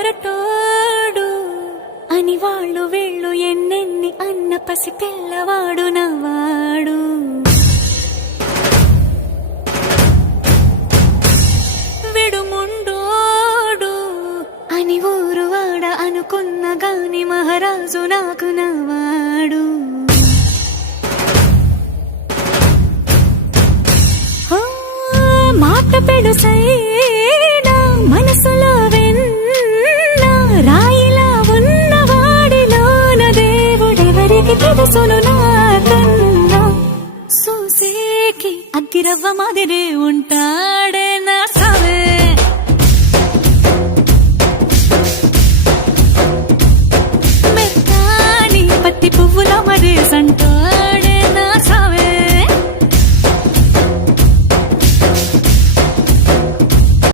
మొరటోడు అని వాళ్ళు వీళ్ళు ఎన్నెన్ని అన్న పసి పిల్లవాడు నవ్వాడు. విడుముండోడు అని ఊరు వాడ అనుకున్న గాని మహారాజు నాకు నవ్వాడు. మాట పెడుసైనా మనసులో వెన్న రాయిలా ఉన్నవాడిలోన దేవుడెవరికి తెలుసును నాకన్నా. సూసేకి అగ్గిరవ్వ మాదిరే ఉంటాడు.